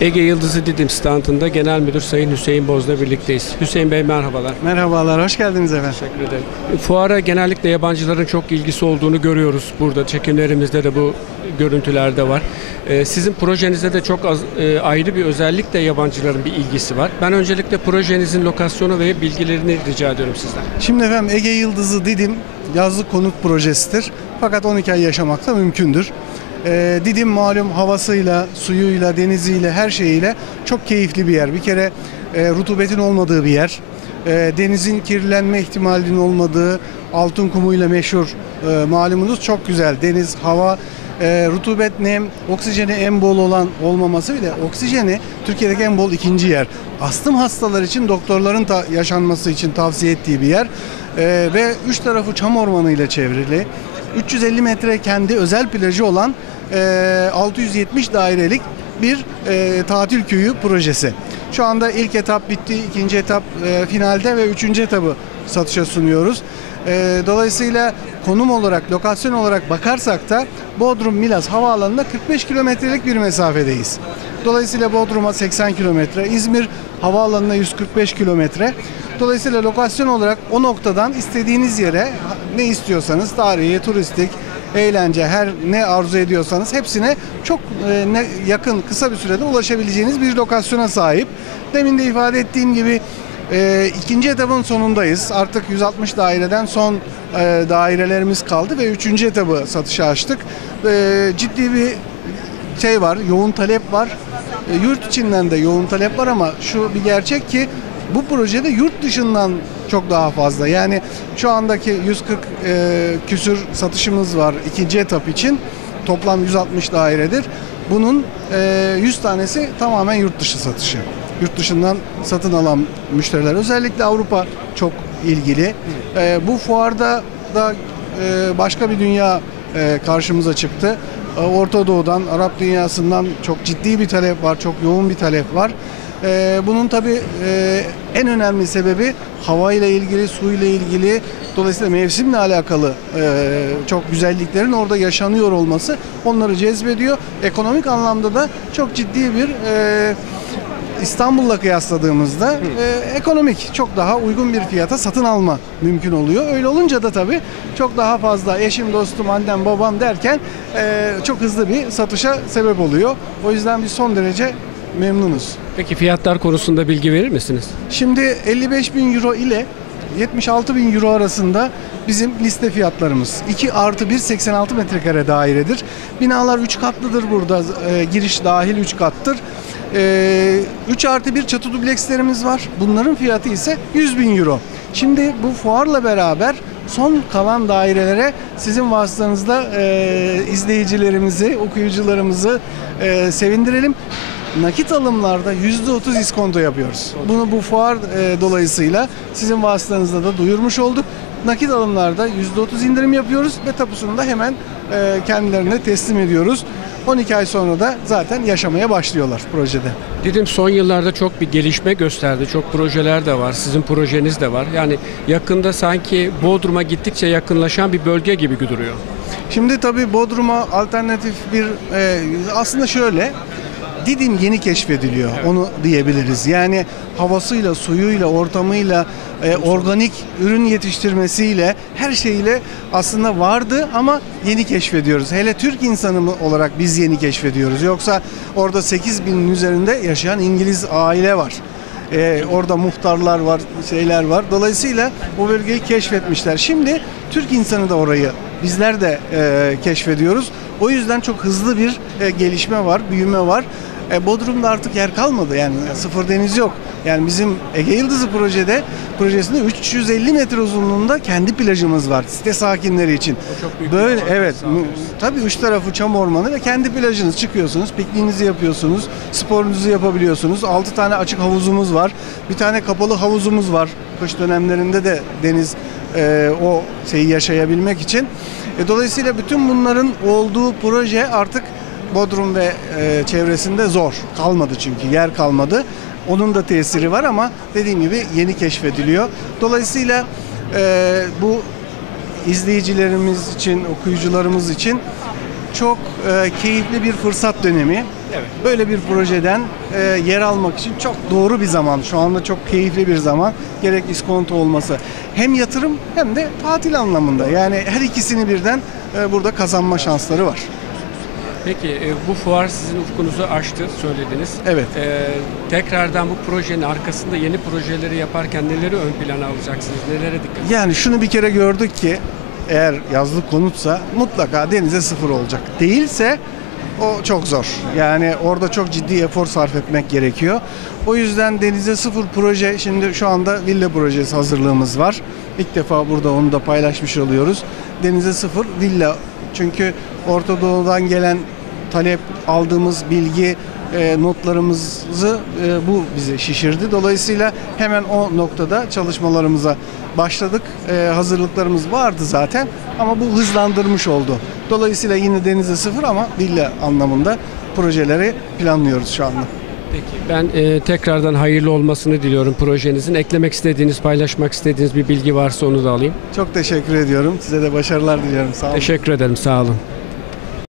Ege Yıldızı Didim standında Genel Müdür Sayın Hüseyin Boz'la birlikteyiz. Hüseyin Bey merhabalar. Merhabalar, hoş geldiniz efendim. Teşekkür ederim. Fuara genellikle yabancıların çok ilgisi olduğunu görüyoruz. Burada çekimlerimizde de bu görüntülerde var. Ee, Sizin projenizde de çok az, e, ayrı bir özellikle yabancıların bir ilgisi var. Ben öncelikle projenizin lokasyonu ve bilgilerini rica ediyorum sizden. Şimdi efendim Ege Yıldızı Didim yazlık konut projesidir. Fakat 12 ay yaşamak da mümkündür. Ee, Didim malum havasıyla, suyuyla, deniziyle, her şeyiyle çok keyifli bir yer. Bir kere e, rutubetin olmadığı bir yer. E, denizin kirlenme ihtimalinin olmadığı altın kumuyla meşhur e, malumunuz çok güzel. Deniz, hava, e, rutubet, nem, oksijeni en bol olan olmaması bile oksijeni Türkiye'deki en bol ikinci yer. Astım hastalar için doktorların ta- yaşanması için tavsiye ettiği bir yer. E, ve üç tarafı çam ormanı ile çevrili. 350 metre kendi özel plajı olan e, 670 dairelik bir e, tatil köyü projesi. Şu anda ilk etap bitti, ikinci etap e, finalde ve üçüncü etabı satışa sunuyoruz. E, dolayısıyla konum olarak, lokasyon olarak bakarsak da Bodrum Milas Havaalanı'na 45 kilometrelik bir mesafedeyiz. Dolayısıyla Bodrum'a 80 kilometre, İzmir Havaalanı'na 145 kilometre. Dolayısıyla lokasyon olarak o noktadan istediğiniz yere ne istiyorsanız tarihi, turistik, eğlence, her ne arzu ediyorsanız hepsine çok e, ne, yakın, kısa bir sürede ulaşabileceğiniz bir lokasyona sahip. Demin de ifade ettiğim gibi e, ikinci etapın sonundayız. Artık 160 daireden son e, dairelerimiz kaldı ve üçüncü etabı satışa açtık. E, ciddi bir şey var, yoğun talep var. E, yurt içinden de yoğun talep var ama şu bir gerçek ki bu projede yurt dışından çok daha fazla. Yani şu andaki 140 e, küsür satışımız var ikinci etap için. Toplam 160 dairedir. Bunun e, 100 tanesi tamamen yurt dışı satışı. Yurt dışından satın alan müşteriler. Özellikle Avrupa çok ilgili. E, bu fuarda da e, başka bir dünya e, karşımıza çıktı. E, Orta Doğu'dan, Arap dünyasından çok ciddi bir talep var, çok yoğun bir talep var. E, bunun tabii e, en önemli sebebi hava ile ilgili, su ile ilgili, dolayısıyla mevsimle alakalı e, çok güzelliklerin orada yaşanıyor olması onları cezbediyor. Ekonomik anlamda da çok ciddi bir e, İstanbul'la kıyasladığımızda e, ekonomik çok daha uygun bir fiyata satın alma mümkün oluyor. Öyle olunca da tabii çok daha fazla eşim, dostum, annem, babam derken e, çok hızlı bir satışa sebep oluyor. O yüzden biz son derece memnunuz. Peki fiyatlar konusunda bilgi verir misiniz? Şimdi 55 bin euro ile 76 bin euro arasında bizim liste fiyatlarımız. 2 artı 1 86 metrekare dairedir. Binalar 3 katlıdır burada. E, giriş dahil 3 kattır. E, 3 artı 1 çatı dublekslerimiz var. Bunların fiyatı ise 100 bin euro. Şimdi bu fuarla beraber son kalan dairelere sizin vasıtanızda e, izleyicilerimizi, okuyucularımızı e, sevindirelim. Nakit alımlarda %30 iskonto yapıyoruz. Bunu bu fuar e, dolayısıyla sizin vasıtanızda da duyurmuş olduk. Nakit alımlarda %30 indirim yapıyoruz ve tapusunu da hemen e, kendilerine teslim ediyoruz. 12 ay sonra da zaten yaşamaya başlıyorlar projede. Didim son yıllarda çok bir gelişme gösterdi. Çok projeler de var. Sizin projeniz de var. Yani yakında sanki Bodrum'a gittikçe yakınlaşan bir bölge gibi duruyor. Şimdi tabii Bodrum'a alternatif bir e, aslında şöyle Didim yeni keşfediliyor. Onu diyebiliriz. Yani havasıyla, suyuyla, ortamıyla, e, organik ürün yetiştirmesiyle her şeyle aslında vardı ama yeni keşfediyoruz. Hele Türk insanı mı olarak biz yeni keşfediyoruz. Yoksa orada 8 binin üzerinde yaşayan İngiliz aile var. Ee, orada muhtarlar var, şeyler var. Dolayısıyla bu bölgeyi keşfetmişler. Şimdi Türk insanı da orayı bizler de e, keşfediyoruz. O yüzden çok hızlı bir e, gelişme var, büyüme var. E, Bodrum'da artık yer kalmadı yani sıfır deniz yok. Yani bizim Ege Yıldızı projede projesinde 350 metre uzunluğunda kendi plajımız var site sakinleri için. çok büyük bir Böyle avantaj evet mü- tabii üç tarafı çam ormanı ve kendi plajınız çıkıyorsunuz, pikniğinizi yapıyorsunuz, sporunuzu yapabiliyorsunuz. 6 tane açık havuzumuz var. Bir tane kapalı havuzumuz var. Kış dönemlerinde de deniz e, o şeyi yaşayabilmek için. E, dolayısıyla bütün bunların olduğu proje artık Bodrum ve e, çevresinde zor. Kalmadı çünkü yer kalmadı. Onun da tesiri var ama dediğim gibi yeni keşfediliyor. Dolayısıyla e, bu izleyicilerimiz için, okuyucularımız için çok e, keyifli bir fırsat dönemi. Evet. Böyle bir projeden e, yer almak için çok doğru bir zaman. Şu anda çok keyifli bir zaman. Gerek iskonto olması hem yatırım hem de tatil anlamında. Yani her ikisini birden e, burada kazanma şansları var. Peki e, bu fuar sizin ufkunuzu açtı söylediniz. Evet. E, tekrardan bu projenin arkasında yeni projeleri yaparken neleri ön plana alacaksınız? Nelere dikkat Yani şunu bir kere gördük ki eğer yazlık konutsa mutlaka denize sıfır olacak. Değilse o çok zor. Yani orada çok ciddi efor sarf etmek gerekiyor. O yüzden denize sıfır proje şimdi şu anda villa projesi hazırlığımız var. İlk defa burada onu da paylaşmış oluyoruz. Denize sıfır villa çünkü Orta Doğu'dan gelen talep aldığımız bilgi e, notlarımızı e, bu bizi şişirdi. Dolayısıyla hemen o noktada çalışmalarımıza başladık. E, hazırlıklarımız vardı zaten ama bu hızlandırmış oldu. Dolayısıyla yine denize sıfır ama villa anlamında projeleri planlıyoruz şu anda. Peki ben e, tekrardan hayırlı olmasını diliyorum projenizin. Eklemek istediğiniz, paylaşmak istediğiniz bir bilgi varsa onu da alayım. Çok teşekkür ediyorum. Size de başarılar diliyorum. Sağ olun. Teşekkür ederim. Sağ olun.